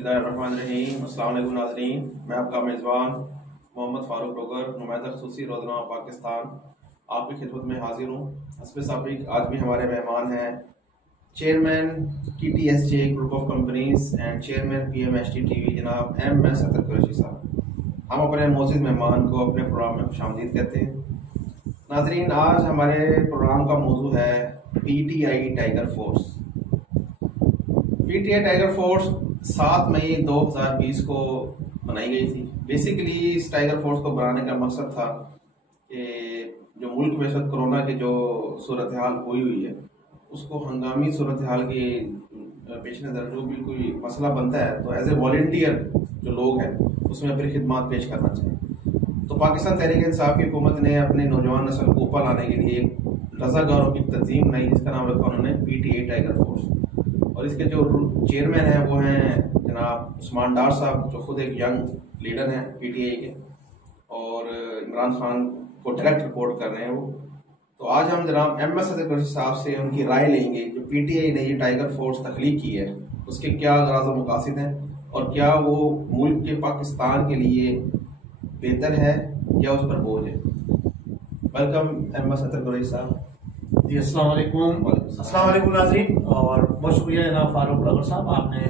बिस्मिल्लाहिर्रहमानिर्रहीम। अस्सलाम वालेकुम नाज़रीन, मैं आपका मेज़बान मोहम्मद फ़ारूक रोगर, नुमाइंदा ख़ुसूसी रोज़नामा पाकिस्तान, आपकी खिदमत में हाजिर हूँ। हस्बे साबिक़ आज भी हमारे मेहमान हैं chairman TTSJ group of companies and chairman PMHT TV जनाब MS अतर कुरैशी साहब। हम अपने मोअज़्ज़िज़ मेहमान को अपने प्रोग्राम में खुशामदीद कहते हैं। नाज़रीन, आज हमारे प्रोग्राम का मौजू है PTI tiger force. PTI tiger force 7 मई 2020 को बनाई गई थी। बेसिकली इस टाइगर फोर्स को बनाने का मकसद था कि जो मुल्क में सब कोरोना की जो सूरत हाल हुई है उसको हंगामी सूरत हाल के पेश नज़र जो भी कोई मसला बनता है तो एज ए वॉलंटियर जो लोग हैं उसमें अपनी खिदमत पेश करना चाहिए। तो पाकिस्तान तहरीक इंसाफ की हुकूमत ने अपने नौजवान नस्ल को ऊपर लाने के लिए एक रज़ाकारों की तंजीम बनाई जिसका नाम रखा उन्होंने PTI टाइगर फोर्स। और इसके जो चेयरमैन हैं वो हैं जनाब उस्मान डार साहब, जो खुद एक यंग लीडर हैं PTI के, और इमरान खान को डायरेक्ट रिपोर्ट कर रहे हैं वो। तो आज हम जनाब MS अतर कुरैशी साहब से उनकी राय लेंगे जो PTI ने ये टाइगर फोर्स तख्लीक की है उसके क्या गराज़ व मकासिद हैं और क्या वो मुल्क के पाकिस्तान के लिए बेहतर है या उस पर बोझ है। वेलकम MS अतर कुरैशी साहब। जी अस्सलाम वालेकुम नाज़रीन, और बहुत शुक्रिया जनाब फारूक रोगर साहब, आपने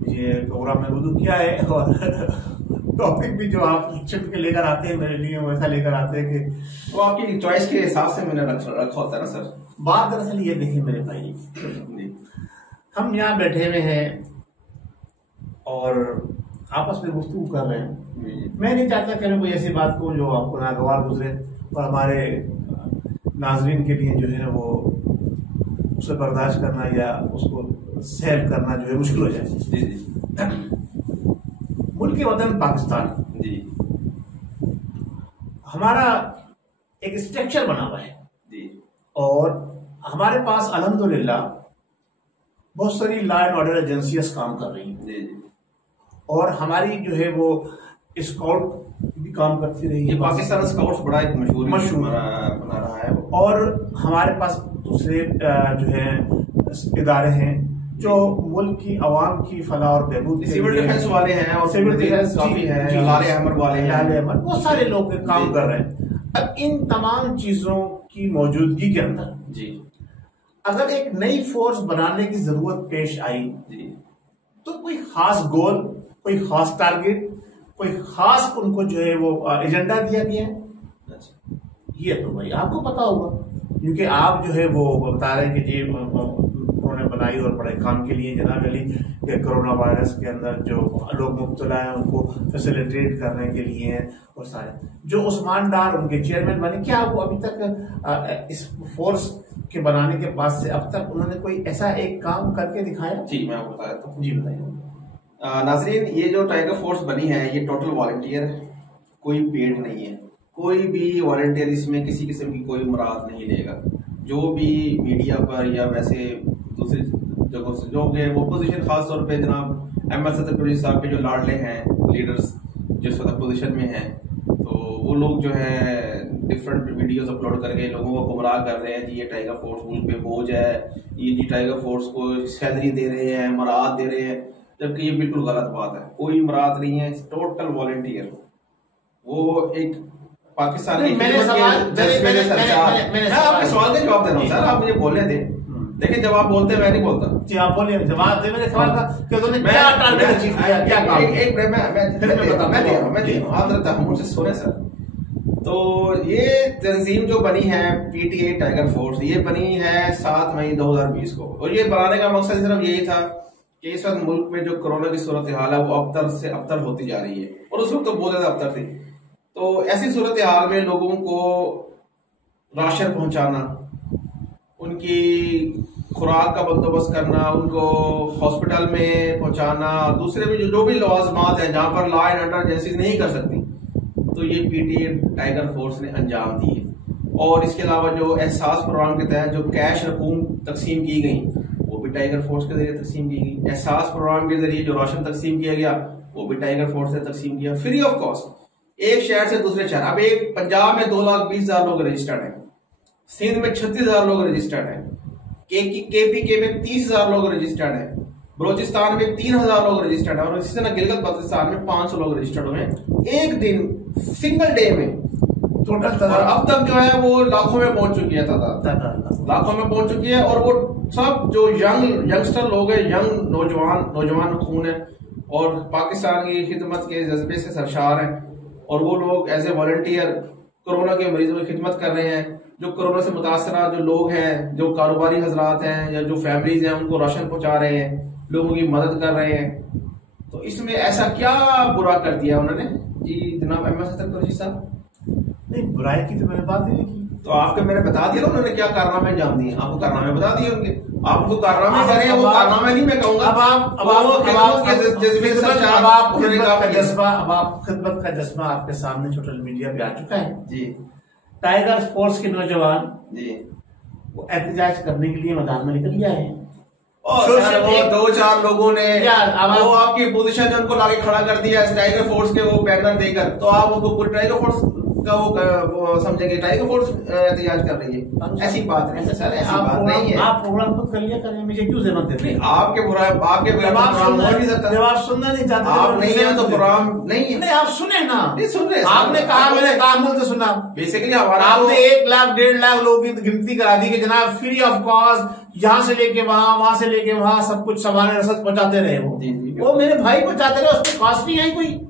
मुझे प्रोग्राम में मदद किया है और टॉपिक भी जो आप चुन के लेकर आते हैं मेरे लिए वैसा लेकर आते हैं कि वो आपकी चॉइस के हिसाब से मैंने रखा होता है ना सर। बात दरअसल ये देखिए मेरे भाई, हम यहाँ बैठे हुए हैं और आपस में गुफ्तगू कर रहे हैं। मैं नहीं चाहता कि मैं कोई ऐसी बात को जो आपको नागवार गुजरे और हमारे नाजरीन के लिए जो है वो उसे बर्दाश्त करना या उसको सहल करना जो है मुश्किल हो जाए। जी जी। मुल्क वतन पाकिस्तान जी। हमारा एक स्ट्रक्चर बना हुआ है जी। और हमारे पास अल्हम्दुलिल्लाह बहुत सारी लॉ एंड ऑर्डर एजेंसियां काम कर रही हैं। जी जी। और हमारी जो है वो स्काउट भी काम करती रही है। पाकिस्तान स्काउट्स बड़ा एक मशहूर बना रहा है और हमारे पास दूसरे जो है इदारे हैं जो मुल्क की आवाम की फलाह और बहबूद, सिविल डिफेंस वाले हैं और सिविल डिफेंस काफी हैं, लाले अहमद वाले हैं, बहुत सारे लोग काम कर रहे हैं। अब इन तमाम चीजों की मौजूदगी के अंदर जी अगर एक नई फोर्स बनाने की जरूरत पेश आई जी तो कोई खास गोल, कोई खास टारगेट, कोई खास उनको जो है वो एजेंडा दिया गया है। अच्छा। ये तो भाई आपको पता होगा क्योंकि आप जो है वो बता रहे हैं कि जी उन्होंने बनाई और बड़े काम के लिए जनाब अली के कोरोना वायरस के अंदर जो लोग मुब्तला हैं उनको फैसिलिटेट करने के लिए हैं। और सारे जो उस्मान डार उनके चेयरमैन बने, क्या वो अभी तक इस फोर्स के बनाने के बाद से अब तक उन्होंने कोई ऐसा एक काम करके दिखाया? जी मैं आपको बताया तो। जी बताइए। नाजरीन, ये जो टाइगर फोर्स बनी है ये टोटल वॉलंटियर है, कोई पेड नहीं है। कोई भी वॉलंटियर इसमें किसी किस्म की कोई मुराद नहीं लेगा। जो भी मीडिया पर या वैसे दूसरी जगहों से जो वो पोजीशन, खास तौर पे जनाब MS अतर कुरैशी साहब के जो लाडले हैं लीडर्स जिस वक्त पोजीशन में हैं, तो वो लोग जो है डिफरेंट वीडियोस अपलोड करके लोगों को गुमराह कर रहे हैं जी ये टाइगर फोर्स मुल्क पे बोझ है, ये जी टाइगर फोर्स को सैलरी दे रहे हैं, मराद दे रहे हैं, जबकि ये बिल्कुल गलत बात है। कोई मराद नहीं है, टोटल वॉलंटियर। वो एक पाकिस्तानी मैंने आपके सवाल का जवाब दे रहा हूँ सर, आप मुझे बोलने दें। देखिए जब आप बोलते हैं मैं नहीं बोलता। जी आप बोलिए, जवाब दे मेरे सवाल का कि उन्होंने क्या टारगेट अचीव किया, क्या काम? एक मैं दे रहा हूँ, आप जरा मुझसे सुने सर। तो ये तंजीम जो बनी है PTI टाइगर फोर्स, ये बनी है 7 मई 2020 को, और ये बनाने का मकसद सिर्फ यही था कि इस वक्त मुल्क में जो कोरोना की सूरत हाल है वो अबतर से अबतर होती जा रही है, और उस वक्त तो बहुत ज्यादा अबतर थी। तो ऐसी सूरत हाल में लोगों को राशन पहुंचाना, उनकी खुराक का बंदोबस्त करना, उनको हॉस्पिटल में पहुंचाना, दूसरे भी जो भी लवाजमात हैं जहां पर लॉ एंड ऑर्डर एजेंसीज नहीं कर सकती, तो ये PTI टाइगर फोर्स ने अंजाम दिए। और इसके अलावा जो एहसास प्रोग्राम के तहत जो कैश रकूम तकसीम की गई वो भी टाइगर फोर्स के जरिए तकसीम की गई। एहसास प्रोग्राम के जरिए जो राशन तकसीम किया गया वो भी टाइगर फोर्स ने तकसीम किया, फ्री ऑफ कॉस्ट, एक शहर से दूसरे शहर। अब एक पंजाब में 2,20,000 लोग रजिस्टर्ड हैं, सिंध में 36,000 लोग रजिस्टर्ड हैं, KPK में 30,000 लोग रजिस्टर्ड हैं, बलोचिस्तान में 3000 लोग रजिस्टर्ड है और इसी तरह गिलगित बल्तिस्तान में 500 लोग रजिस्टर्ड हुए एक दिन सिंगल डे में टोटल। और अब तक जो है वो लाखों में पहुंच चुकी है, लाखों में पहुंच चुकी है। और वो सब जो यंगस्टर लोग हैं, यंग नौजवान खून है और पाकिस्तान की खिदमत के जज्बे से सरशार हैं और वो लोग एज ए वॉलंटियर कोरोना के मरीजों की खिदमत कर रहे हैं। जो कोरोना से मुतासरा जो लोग हैं, जो कारोबारी हजरात हैं या जो फैमिलीज हैं, उनको राशन पहुंचा रहे हैं, लोगों की मदद कर रहे हैं। तो इसमें ऐसा क्या बुरा कर दिया उन्होंने जी जनाब अहमद कुरैशी साहब? नहीं, बुराई की तो मैंने बात ही नहीं की। तो आपके मैंने बता दिया ना उन्होंने क्या कारनामे जान दिए, आपको कारनामे बता दिए उनके, आपको कारनामे करे हैं, वो कारनामे नहीं मैं कहूंगा। अब आप खिदमत का जज्बा आपके सामने सोशल मीडिया पे आ चुका है जी। टाइगर फोर्स के नौजवान जी वो एहतजाज करने के लिए मैदान में निकल गए हैं और वो 2-4 लोगों ने वो आपकी पोजीशन में उनको लाके खड़ा कर दिया टाइगर फोर्स के वो बैनर देकर, तो आप उनको पूरे टाइगर फोर्स का वो समझेंगे टाइगर फोर्स एहतजाज कर रही है। ऐसी बात नहीं है सर, ऐसी बात नहीं है। आप प्रोग्राम खुद कर लिया करें, मुझे क्यों जरूरत देते हैं? आपके जवाब सुनना नहीं चाहते, आप नहीं है तो प्रोग्राम नहीं है। नहीं, आप सुने ना, नहीं सुन रहे। आपने कहा, मैंने कहा मुझे तो सुना। बेसिकली हमारा आपने 1 लाख 1.5 लाख लोगों की गिनती करा दी कि जनाब फ्री ऑफ कॉस्ट यहाँ से लेके वहां से लेके वहां सब कुछ सामान रसद पहुंचाते रहे। वो मेरे भाई पहुंचाते रहे, उसमें कॉस्ट नहीं आई कोई।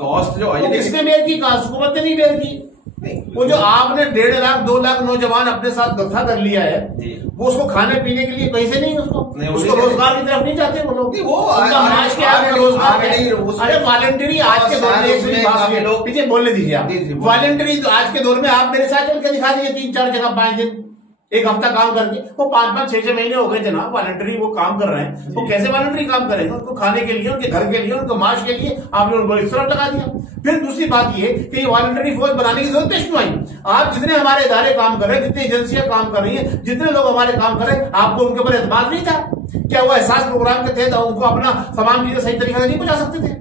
कॉस्ट जो है किसने बेयर की? कॉस्ट हुकूमत ने नहीं बेयर की। वो जो आपने 1.5 लाख 2 लाख नौजवान अपने साथ इकट्ठा कर लिया है, वो उसको खाने पीने के लिए पैसे नहीं, उसको रोजगार की तरफ नहीं जाते वो लोग। वो समाज के आप रोजगार नहीं। अरे वॉलंटरी आज के दौर में, पीछे बोलने दीजिए आप। वॉलंटरी आज के दौर में आप मेरे साथ चल के दिखा दीजिए 3-4 जगह 5 दिन 1 हफ्ता काम करके, वो 5-5 6-6 महीने हो गए जनाब वॉलंटरी वो काम कर रहे हैं। वो कैसे वॉलंटरी काम करेंगे? उनको खाने के लिए, उनके घर के लिए, उनको माश के लिए आपने उनको इस तरह लगा दिया। फिर दूसरी बात ये कि ये वॉलंटरी फोर्स बनाने की जरूरत पेश क्यों आई? आप जितने हमारे इदारे काम कर रहे हैं, जितनी एजेंसियां काम कर रही है, जितने लोग हमारे काम कर रहे हैं, आपको उनके ऊपर एतमाद नहीं था क्या? वो एहसास प्रोग्राम के तहत उनको अपना तमाम चीजें सही तरीके से नहीं पहुंचा सकते थे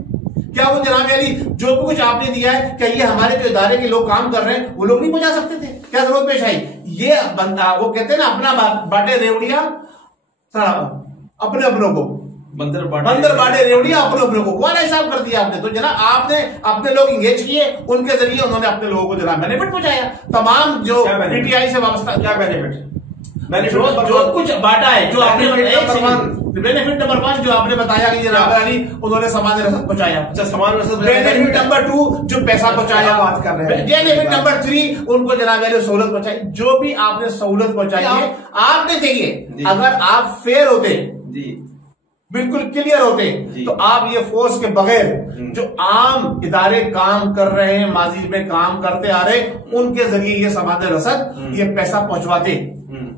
क्या? वो जनाब अली जो कुछ आपने दिया है, क्या ये हमारे जो इदारे के लोग काम कर रहे हैं वो लोग नहीं पहुंचा सकते थे? क्या जरूरत पेश आई? ये बंदा, वो कहते हैं ना, अपना बाटे रेवड़िया अपने अपनों को, बंदर बाटे रेवड़िया अपने को, वाला हिसाब कर दिया आपने। तो जनाब आपने अपने लोग इंगेज किए, उनके जरिए उन्होंने अपने लोगों को जनाब बेनिफिट पहुंचाया। तमाम जो पीटीआई से वाबस्ता क्या बेनिफिट जो कुछ बांटा है, जो आपने बेनिफिट नंबर 1 जो आपने बताया कि जनाब अली उन्होंने सामान रसद पहुंचाया। अच्छा, सामान रसद। बेनिफिट नंबर 2 जो पैसा पहुंचाया, बात कर रहे हैं। बेनिफिट नंबर 3 उनको जनाब अली सहूलत पहुंचाई। जो भी आपने सहूलत पहुंचाई है, आपने देखिए अगर आप फेयर होते जी, बिल्कुल क्लियर होते, तो आप ये फोर्स के बगैर जो आम इदारे काम कर रहे हैं, माजी में काम करते आ रहे, उनके जरिए ये सामान रसद, ये पैसा पहुंचवाते।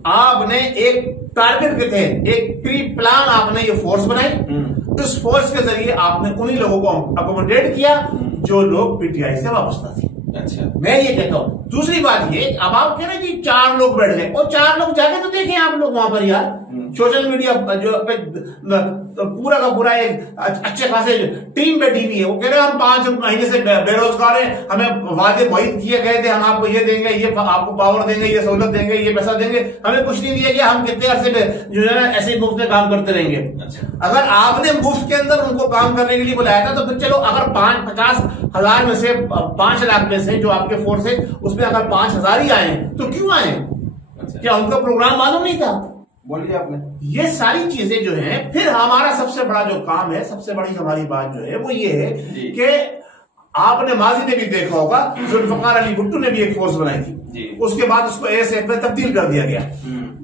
आपने एक टारगेट के तहत एक प्री प्लान आपने ये फोर्स बनाई। इस फोर्स के जरिए आपने उन्हीं लोगों को अकोमोडेट किया जो लोग पीटीआई से वापस थे। अच्छा, मैं ये कहता हूं। दूसरी बात ये, अब आप कह रहे हैं कि 4 लोग बैठ गए, और 4 लोग जाके तो देखें आप लोग वहां पर यार, सोशल मीडिया जो पूरा का पूरा एक अच्छे खासे टीम बैठी हुई है। वो कह रहे हैं हम 5 महीने से बेरोजगार हैं, हमें वादे मुहित किए गए थे, हम आपको ये देंगे, ये आपको पावर देंगे, ये सहूलत देंगे, ये पैसा देंगे, हमें कुछ नहीं दिया गया, हम कितने अरसे जो है ना ऐसे ही मुफ्त में काम करते रहेंगे। अच्छा, अगर आपने मुफ्त के अंदर उनको काम करने के लिए बुलाया था, तो फिर चलो अगर 50,000 में से 5 लाख में से जो आपके फोर्स है उसमें अगर 5,000 ही आए तो क्यों आए? क्या उनका प्रोग्राम मालूम नहीं था? बोलिए आपने। ये सारी चीजें जो हैं, फिर हमारा सबसे बड़ा जो काम है, सबसे बड़ी हमारी बात जो है वो ये है कि आपने माजी में भी देखा होगा, जुल्फकार अली भुट्टो ने भी एक फोर्स बनाई थी, उसके बाद उसको एएसएफ में तब्दील कर दिया गया।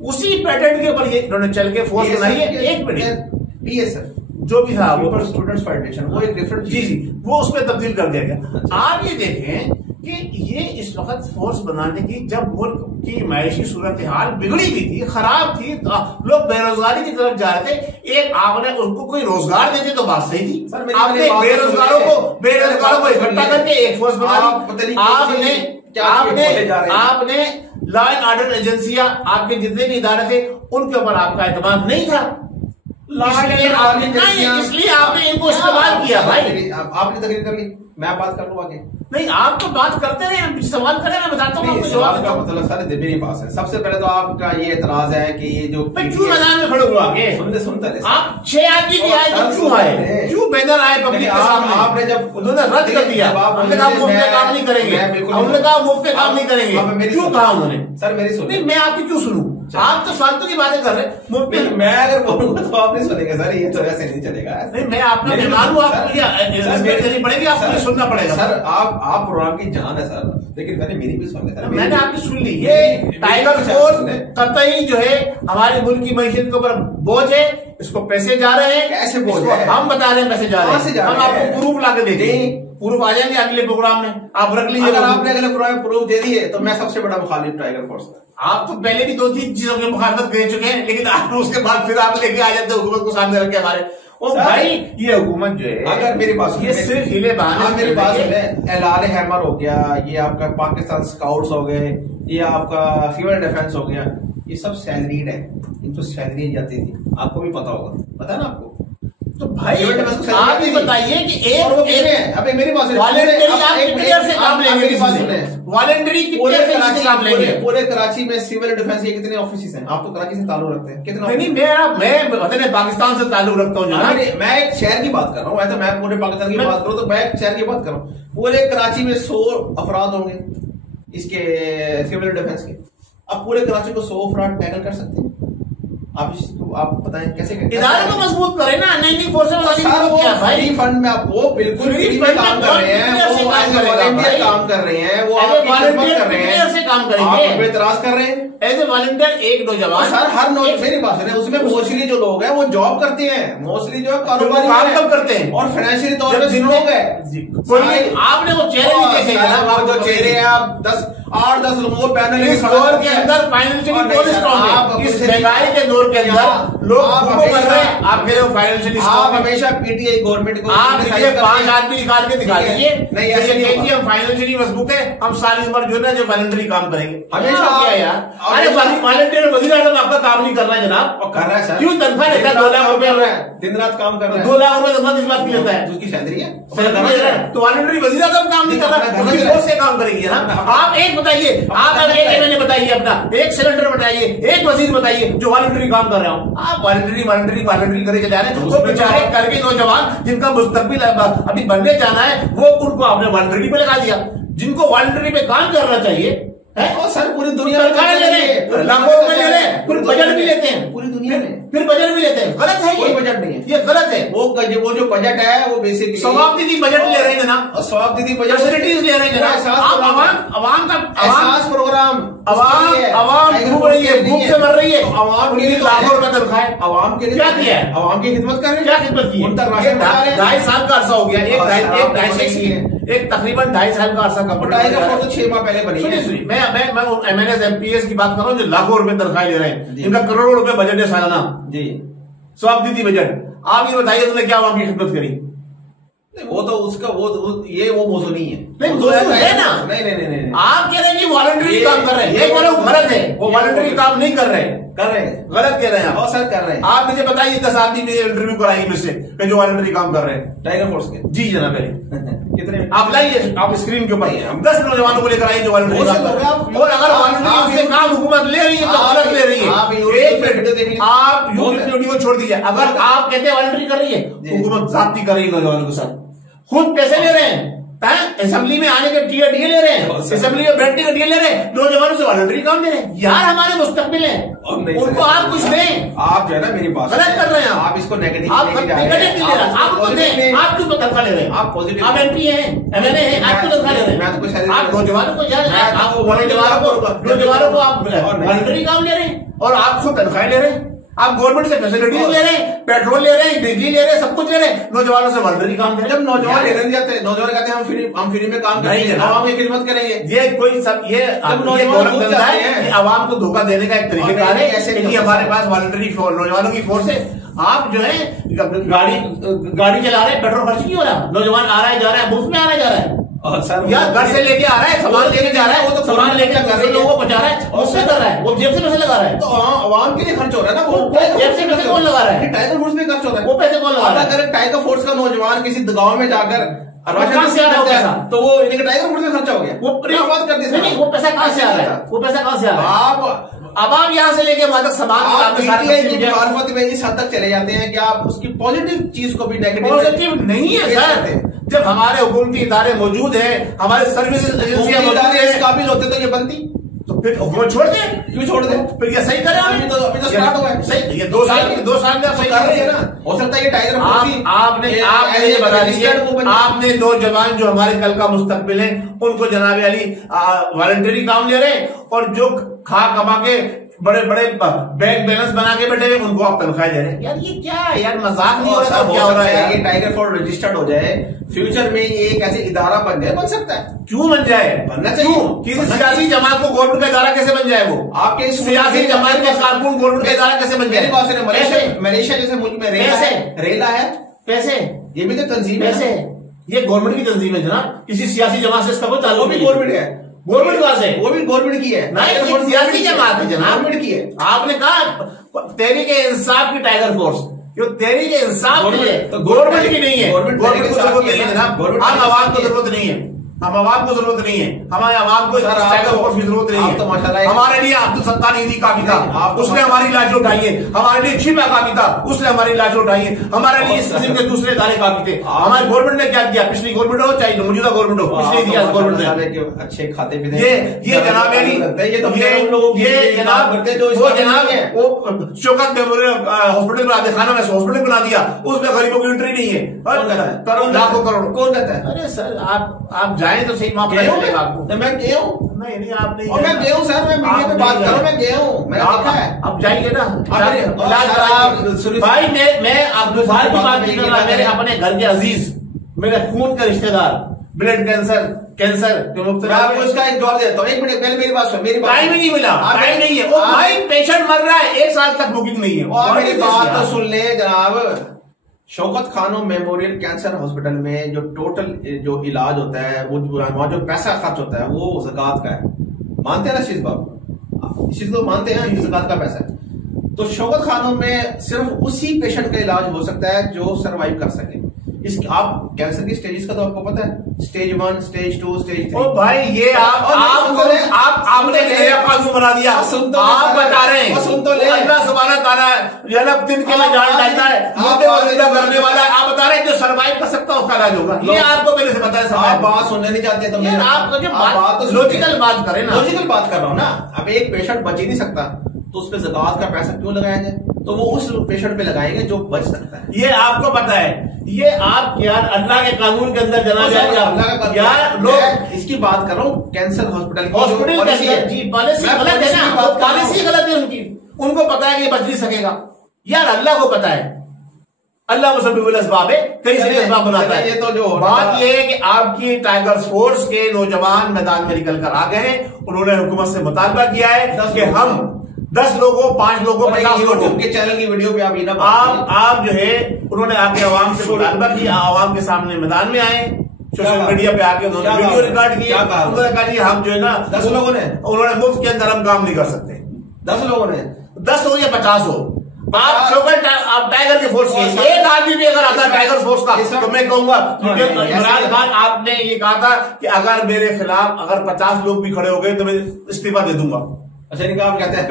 उसी पैटर्न के ऊपर ये इन्होंने चल के फोर्स बनाई है। एक मिनट, बीएसएफ जो भी था वो स्टूडेंट्स फेडरेशन, वो एक डिफरेंट, जी वो उसमें तब्दील कर दिया गया। आप ये देखें कि ये इस वक्त फोर्स बनाने की, जब मुल्क की मैशी सूरत हाल बिगड़ी हुई थी, खराब थी, लोग बेरोजगारी की तरफ जा रहे थे, एक आपने उनको कोई रोजगार देते तो बात सही थी। आपने बेरोजगारों को इकट्ठा करके एक फोर्स बना दी। आपने लॉ एंड ऑर्डर एजेंसियां, आपके जितने भी इदारे थे, उनके ऊपर आपका एतमाद नहीं था, इसलिए आपने इनको इस्तेमाल किया भाई। आपने तकरीर कर ली, मैं बात कर लूँ आगे। नहीं, आप तो बात करते रहे, सवाल करें, मैं बताता हूँ आपको जवाब का मतलब सर मेरे पास है। सबसे पहले तो आपका ये एतराज है कि ये जो क्यों मैदान में खड़े हुआ आगे सुनते आप 6 आदमी की आए तो क्यों आए, क्यों बैनर आए पब्लिक के सामने? आपने जब उन्होंने रद्द कर दिया, हमने कहा मुफ्त में काम नहीं करेंगे, हमने कहा मुफ्त में काम नहीं करेंगे, क्यों कहा उन्होंने? सर मेरी सुनिए, मैं आपकी क्यों सुनूं? आप तो फालतू की बातें कर रहे हैं। मैं अगर बोलूंगा तो आप नहीं सुनेंगे सर, ये तो ऐसे नहीं चलेगा। नहीं, मैं आपका मेहमान हूँ, आपको देनी पड़ेगी, आपको सुनना पड़ेगा। सर आप प्रोग्राम की जान है सर, लेकिन मैंने मेरी भी सुन ली। मैंने आपकी सुन ली। ये टाइगर फोर्स कतई जो है हमारे मुल्क की मईशत के ऊपर बोझ है, इसको पैसे जा रहे हैं। कैसे बोझ है? हम बता रहे हैं पैसे जा रहे हैं, हम आपको प्रूफ ला के दे देंगे, प्रूफ आ जाएंगे अगले प्रोग्राम में, आप रख लीजिए। अगर आपने अगले प्रोग्राम में प्रूफ दे दिए तो मैं सबसे बड़ा मुखालिफ टाइगर फोर्स का। आप तो पहले भी 2-3 चीजों की मुखालफत कर चुके हैं, लेकिन आप उसके बाद फिर आप लेके आ जाते हैं हुकूमत को सामने रख के हमारे। ओ भाई, ये हुकूमत जो है, अगर मेरी बात ये सिर्फ हिले बहाने, मेरी बात सुने, एलाल हैमर हो गया, ये आपका पाकिस्तान स्काउट्स हो गए, ये आपका सिविल डिफेंस हो गया, ये सब सैलरीड है, इनको सैलरी जाती थी, आपको भी पता होगा, पता है ना आपको? तो भाई आप ही बताइए कि अबे मेरी बात सुनिए, वॉलंटरी कितने काम लेंगे? पूरे कराची में सिविल डिफेंस के कितने ऑफिस हैं? आप तो कराची से ताल्लुक रखते हैं, कितने? नहीं, मैं पाकिस्तान से ताल्लुक रखता हूँ। मैं एक शहर की बात कर रहा हूँ, ऐसा मैं पूरे पाकिस्तान की बात करूँ तो मैं एक शहर की बात कर रहा हूँ। पूरे कराची में 100 अफराद होंगे इसके सिविल डिफेंस के। अब पूरे कराची को 100 अफराद टैकल कर सकते हैं? आप बताएं कैसे? इदारे को मजबूत करें ना, 94 से फ्री फंड में आप वो बिल्कुल फ्री में काम कर रहे हैं, वो वॉलंटियर काम कर रहे हैं, वो वॉलंटियर कर रहे हैं, ऐसे काम करेंगे, आप एतराज कर रहे हैं एज ए वॉलंटियर। एक नौजवान सर, हर मेरी बात है, उसमें मोस्टली जो लोग हैं वो जॉब करते हैं, मोस्टली जो है कारोबारी काम कब करते हैं और फाइनेंशियली तौर पर जिन लोग हैं। आपने वो चेहरे नहीं देखे, जो चेहरे हैं, आप 8-10 लोगों को पैनल इस दौर के अंदर फाइनेंशियली कौन स्ट्रॉन्ग है? इस महंगाई के दौर के अंदर लोग कर रहे हैं, आप कह रहे हो फाइनेंशियली आप हमेशा पीटीआई गवर्नमेंट को आप 5 आदमी निकाल के दिखा दीजिए, नहीं ऐसे हम फाइनेंशियली मजबूत है, हम सारी उम्र जो है जो वॉलंटरी काम करेंगे हमेशा। क्या यार, अरे वॉलंटियर वजीर आजम आपका काम नहीं कर रहा है जनाब, और कर रहा है सर। क्यों तनख्वाह लेता है? 2 लाख रुपए दिन रात काम कर रहा है, 2 लाख रुपए तनख्वाह किस बात की लेता है? उसकी सैलरी है तो वॉलंटरी वजीर आजम काम नहीं कर रहा, उसकी सोच से काम करेंगे ना। आप एक बताइए, आप मैंने बताइए अपना एक सिलेंडर बताइए, एक वजीर बताइए जो वॉलंटरी काम कर रहा हूँ। आप वॉलंटरी करे जा रहे हैं, तो बेचारे करके नौजवान जिनका मुस्तकबिल अभी बनने जाना है, वो उनको आपने वॉलंटरी पे लगा दिया, जिनको वॉलंटरी पे काम करना चाहिए है। सर पूरी दुनिया में ले रहे हैं, लाखों रुपए ले रहे हैं, फिर बजट भी लेते हैं, पूरी दुनिया में फिर बजट भी लेते हैं। गलत है, कोई बजट नहीं है, ये गलत है। वो जो बजट है वो बेसिकली सवाब दीदी बजट ले रहे हैं जनाब, सवाब दीदी बजट फैसिलिटीज ले रहे हैं जनाब। आप आवाम का एहसास प्रोग्राम, आवाम डूब रही है, भूख से मर रही है, आवाम के लिए लाखों रुपए तनख्वाह है। आवाम के लिए क्या किया है? आवाम की खिदमत कर रहे हैं। क्या खिदमत की है? 2.5 साल का अरसा हो गया, एक तकरीबन 2.5 साल का अरसा टाइगर फोर्स 6 माह पहले बनी है। सुनिए, मैं MNS MPS की बात कर रहा हूँ जो लाखों रुपए तनख्वाह ले रहे हैं, जिनका करोड़ों रुपए बजट है सालाना जी, स्वाब दीदी बजट। आप ये बताइए तुमने क्या आवाम की खिदमत करी? वो तो उसका वो मौजूद नहीं है, नहीं है ना। नहीं आप कह रहे हैं कि वॉलंटरी काम कर रहे हैं, ये बोलो गलत है, वो वॉलंटरी काम नहीं कर रहे हैं, गलत कह रहे हैं आप। सर कर रहे हैं। आप मुझे बताइए 10 आदमी ने इंटरव्यू कराएंगे मुझसे जो वॉलंटरी काम कर रहे हैं टाइगर फोर्स के। जी जनाब, कितने आप लाइए, आप स्क्रीन के ऊपर हम 10 नौजवानों को लेकर आइए जो वॉलंटरी काम कर रहे हैं। और अगर वॉलंटरी से काम हुकूमत ले रही है तो गलत ले रही है। आप यूट्यूब वीडियो छोड़ दीजिए, अगर आप कहते हैं वॉलंटरी कर रही है, हुकूमत जाती कर रही है नौजवानों के साथ, खुद पैसे ले रहे हैं, असेंबली में आने के टीए ले रहे हैं, असेंबली में बैठने के टीए ले रहे हैं, नौजवानों से वॉलंटरी काम ले रहे हैं। यार हमारे मुस्तकबिल है, उनको आप कुछ दें। आप जो है ना मेरी बात गलत कर रहे हैं, आप इसको नेगेटिव आप नेगेटिव ले रहे हैं, आपको दें, आप क्यों तनख्वाह ले रहे हैं? आप पॉजिटिव, आप MP हैं, MLA हैं, आप क्यों तनख्वाह ले रहे हैं? आप नौजवानों को नौजवानों को आप वॉलंटरी काम ले रहे हैं और आप खुद तनख्वाह ले रहे हैं। आप गवर्नमेंट से फैसिलिटीज ले रहे हैं, पेट्रोल ले रहे हैं, बिजली ले रहे हैं, सब कुछ ले रहे हैं, नौजवानों से वॉलंटरी काम दे रहे हैं। जब नौजवान ले नहीं जाते, नौजवान कहते हैं हम फ्री में काम करेंगे, आवाम की खिदमत करेंगे। ये कोई सब ये आवाम को धोखा देने का एक तरीकेकार है, ऐसे कि हमारे पास वॉलंटरी नौजवानों की फोर्स है। आप जो है गाड़ी चला रहे हैं, पेट्रोल खर्च नहीं हो रहा, नौजवान आ रहा है जा रहा है, मुफ्त में आ रहा है जा रहा है, और सर यार घर से लेके आ रहा है, सामान लेके जा रहा है, वो तो सामान लेके घर से लोगों को पहुंचा रहा है, उससे कर रहा है, वो जेब से पैसे लगा रहा है। तो आवाम के लिए खर्च हो रहा है ना, वो जेब से पैसे कौन लगा रहा है? टाइगर फोर्स में खर्च हो रहा है, वो पैसे कौन लगा रहा है? अगर टाइगर फोर्स का नौजवान किसी गाँव में जाकर कहां से आ रहा है पैसा? तो वो इनके टाइगर फोर्स में खर्चा हो गया, वो बात करते हैं। वो पैसा कहां से आ रहा है? वो पैसा कहां से आ रहा है? आप अब आप यहाँ से लेके वहां तक सामान मार्फत में इस हद तक चले जाते हैं कि आप उसकी पॉजिटिव चीज को भी नेगेटिव पॉजिटिव नहीं है सर। जब हमारे हुकूमती इदारे मौजूद है, हमारे सर्विसेज एजेंसियां मौजूद है, इस काबिल होते तो ये बनती, तो फिर हुकूमत छोड़ दे, क्यों छोड़ दे? फिर ये सही करें। अभी तो स्टार्ट हुआ है, सही, ये 2 साल में सही कर रही है ना। हो सकता है ये टाइगर आपने ये बता दीजिए, आपने नौजवान जो हमारे कल का मुस्तकबिल है उनको जनाब अली वॉलंटरी काम ले रहे, और जो खा कमा के बड़े बड़े बैंक बैलेंस बना के बैठे हुए उनको आप तनख्वाह दे रहे हैं। यार ये क्या है यार, मजाक नहीं हो रहा है? क्या हो रहा है? ये टाइगर फोर्स रजिस्टर्ड हो जाए, फ्यूचर में ये एक ऐसे इदारा बन जाए, बन सकता है। क्यों बन जाए? बनना चाहिए। किसी सियासी जमात को गवर्नमेंट का इदारा कैसे बन जाए? वो आपके सियासी जमात के कारकुन गवर्नमेंट का इदारा कैसे बन जाए? मलेशिया जैसे मुल्क में रेला है, पैसे, ये भी तो तंजीम है, ये गवर्नमेंट की तंजीम है जनाब, किसी सियासी जमात से इसका कोई ताल्लुक नहीं। गवर्नमेंट है, गवर्नमेंट कहां से? वो भी गवर्नमेंट की है, नहीं सियासी जमात है जनाब, गवर्नमेंट की है। आपने कहा तहरीक इंसाफ की टाइगर फोर्स, जो तहरीक इंसाफ की है तो गवर्नमेंट की नहीं है। गवर्नमेंट को जरूरत नहीं है जनाब, हम आवाम को जरूरत नहीं है, हम आवाम को जरूरत नहीं है, हमारे आवाम को टाइगर फोर्स की जरूरत नहीं है। तो माशाल्लाह हमारे लिए अब्दुल सत्तार ईदी काफी था, उसने हमारी लाश उठाई है। हमारे लिए छिपा काफी था, उसने हमारी लाश उठाई है। हमारे लिए इस किस्म के दूसरे इदारे काफी थे। हमारी गवर्नमेंट ने क्या किया? पिछली गवर्नमेंट हो चाहे मौजूदा गवर्नमेंट हो, कुछ नहीं दिया गवर्नमेंट ने। अच्छे खाते पीते ये जनाब ये जनाब वो जनाब वो शौकत मेमोरियल हॉस्पिटल बना दिया, खाना में हॉस्पिटल बना दिया, उसमें गरीबों की एंट्री नहीं है। करोड़ लाखों करोड़ कौन कहता है? अरे सर आप जाएं तो सही, माफ करेगा आपको। मैं गया हूँ, नहीं आप नहीं, और मैं गया हूँ सर, मैं मीडिया पे बात करूँ, मैं गया हूँ, मैंने देखा है। अब जाइए ना भाई, मैं अब्दुल सत्तार की बात नहीं कर रहा, मेरे अपने घर के अजीज, मेरे खून के रिश्तेदार, ब्लड कैंसर के मुफ्त। आपको इसका एक जवाब देता हूँ, 1 मिनट पहले मेरी बात सुन, मेरी बात टाइम ही नहीं मिला, टाइम नहीं है। ओ भाई पेशेंट मर रहा है, 1 साल तक बुकिंग नहीं है। और मेरी बात तो सुन ले जनाब, शौकत खानोम मेमोरियल कैंसर हॉस्पिटल में जो टोटल जो इलाज होता है, वो वहां जो पैसा खर्च होता है वो ज़कात का है। मानते हैं ना शीज बाबू, इस चीज को मानते हैं, ज़कात का पैसा है। तो शौकत खानोम में सिर्फ उसी पेशेंट का इलाज हो सकता है जो सरवाइव कर सके। आप कैंसर की स्टेजेस का तो आपको पता है, स्टेज 1, स्टेज 2, स्टेज 3। ओ भाई ये आपने नया कानून बना दिया, आप बता रहे हैं। सुन तो ले, अल्लाह सुब्हानहू तआला जन्नत दिन के लिए जान डालता है, मुद्दे वजीदा करने वाला है। आप बता रहे हैं जो सरवाइव कर सकता है उसका इलाज होगा। ये आपको पहले से पता है। आप बात सुनने नहीं चाहते तो आप लॉजिकल बात करें ना, लॉजिकल बात कर रहा हूँ ना। अब एक पेशेंट बच ही नहीं सकता तो उस पर ज़कात का पैसा क्यों लगाया जाए? तो वो उस पेशेंट पे लगाएंगे जो बच सकता है। ये आपको पता है, ये आप यार अल्लाह के कानून के अंदर जनाब यार लोग इसकी बात कर रहा हूँ। कैंसर हॉस्पिटल पॉलिसी गलत है ना, पॉलिसी गलत है उनकी। उनको पता है कि बच नहीं सकेगा यार, अल्लाह को पता है, अल्लाह मुसब्बिबुल अस्बाब है, कई सारे अस्बाब बनाता है। ये तो जो बात ये है कि आपकी टाइगर फोर्स के नौजवान मैदान में निकल कर आ गए हैं। उन्होंने हुकूमत से मुतालबा किया है कि हम 10 लोगों, 5 लोगों, 50 लोगों के चैनल की वीडियो पे आप जो है उन्होंने आके आवाम से मुतालबा किया, आवाम के सामने मैदान में आए, सोशल मीडिया पे आके उन्होंने वीडियो रिकॉर्ड किया। उन्होंने कहा जी हम जो है ना 10 लोगों ने, उन्होंने मुफ्त के अंदर हम काम नहीं कर सकते। 10 लोगों ने, 10 हो या 50 हो, आप टाइगर की फोर्स के एक आदमी भी अगर आता है टाइगर फोर्स का तो मैं कहूंगा, क्योंकि इमरान खान आपने ये कहा था कि अगर मेरे खिलाफ अगर 50 लोग भी खड़े हो गए तो मैं इस्तीफा दे दूंगा। अच्छा इनका आप कहते हैं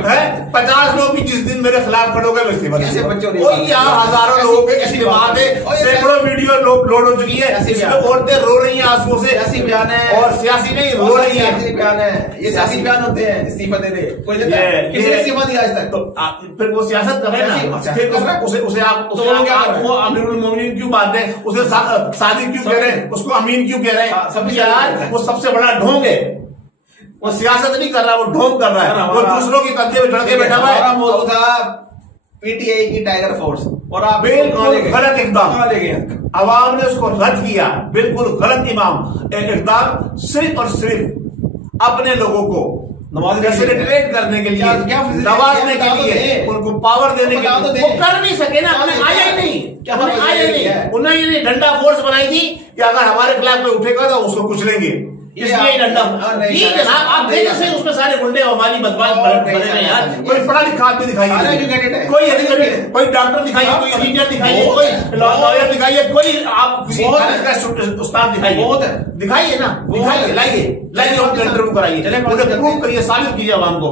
50 लोग भी जिस दिन मेरे खिलाफ खड़े हो गए मैं इस्तीफा दे दूंगा। यहाँ हजारों लोगों के ऐसी बात है, सैकड़ों वीडियो लोड हो चुकी है, इसमें औरतें रो रही हैं आंसुओं से, ऐसी बयान है और सियासी नहीं रो रही है, बयान है, ये सियासी बयान होते हैं इस्तीफा देने। कोई किसी ने इस्तीफा दिया आज तक? तो फिर वो सियासत कर रहे हैं ना, उसे आप वो अमीरुल मोमिनीन क्यों बात है, उसे सादिक क्यों कह रहे हैं, उसको अमीन क्यों कह रहे हैं? यार वो सबसे बड़ा ढोंग है, वो सियासत नहीं कर रहा, वो ढोंग कर रहा है, वो दूसरों के कंधे में चढ़ के बैठा हुआ है। मौजूद था पीटीआई की टाइगर फोर्स और आप बिल्कुल गलत इकदाम, अवाम ने उसको रद्द किया, बिल्कुल गलत इकदाम। सिर्फ और सिर्फ अपने लोगों को नमाज फैसिलिटेट करने के लिए, नवाजने के लिए, उनको पावर देने के लिए, वो कर नहीं सके ना, उन्हें आया ही नहीं, उन्हें आया नहीं। उन्हें ये डंडा फोर्स बनाई थी कि अगर हमारे खिलाफ कोई उठेगा तो उसको कुचलेंगे, इसलिए डंडा। ठीक है ना, आप देखे से उसमें सारे गुंडे हमारी बदमाश बने हैं यार। कोई पढ़ा लिखा आदमी दिखाइए, कोई डॉक्टर दिखाइए, कोई इंजीनियर दिखाइए, कोई लॉयर दिखाइए, कोई आप किसी उस्ताद दिखाइए ना, दिखाइए, लाइए इंटरव्यू कराइए, प्रूव करिए, साबित कीजिए आवाम को।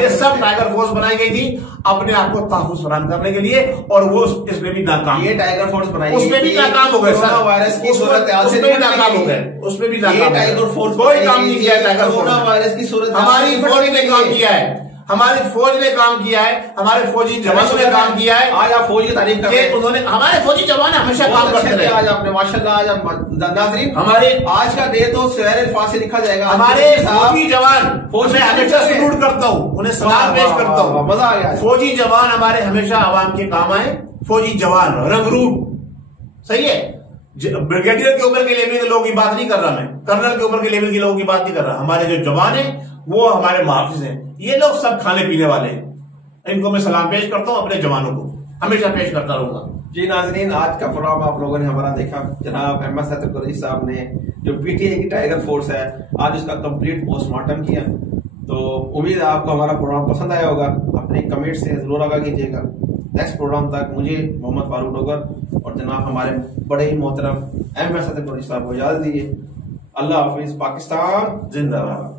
ये सब टाइगर फोर्स बनाई गई थी अपने आप को तहफ़्फ़ुज़ फराहम करने के लिए, और वो इसमें भी नाकाम। ये टाइगर फोर्स बनाई, उसमें भी नाकाम हो गए सर, वायरस की सूरत उसमें भी नाकाम हो गए, उसमें भी नाकाम। टाइगर फोर्स कोई काम नहीं किया है टाइगर फोर्स, वायरस की सूरत हमारी फौज ने काम किया है, हमारी फौज ने काम किया है, हमारे फौजी जवानों ने काम किया है। आज आप फौज की तारीफ कर रहे हैं, उन्होंने, हमारे फौजी जवान हमेशा काम करते रहे। आज आपने माशाल्लाह, आज नाज़रीन हमारे आज का डे तो सैर फांसी लिखा जाएगा। हमारे फौजी जवान, फौज में हमेशा सल्यूट करता हूँ, उन्हें सलाम पेश करता हूँ, मजा आ गया। फौजी जवान हमारे हमेशा आवाम के काम आए। फौजी जवान रंगरूप, सही है। ब्रिगेडियर के ऊपर के लेवल के लोगों की बात नहीं कर रहा मैं, कर्नल के ऊपर के लेवल के लोगों की बात नहीं कर रहा। हमारे जो जवान है वो हमारे मुहाफिज हैं, ये लोग सब खाने पीने वाले हैं। इनको मैं सलाम पेश करता हूँ, अपने जवानों को हमेशा पेश करता रहूंगा। जी नाज़रीन, आज का प्रोग्राम आप लोगों ने हमारा देखा। जनाब अहमद सैयद कुरैशी साहब ने जो पीटीआई की टाइगर फोर्स है, आज उसका कंप्लीट पोस्टमार्टम किया। तो उम्मीद है आपको हमारा प्रोग्राम पसंद आया होगा। अपने कमेंट से जरूर आगाह कीजिएगा। नेक्स्ट प्रोग्राम तक मुझे मोहम्मद फारूक डोगर और जनाब हमारे बड़े ही मोहतरम अहमद सैयद कुरैशी साहब को इजाजत दीजिए। अल्लाह हाफिज। पाकिस्तान जिंदाबाद।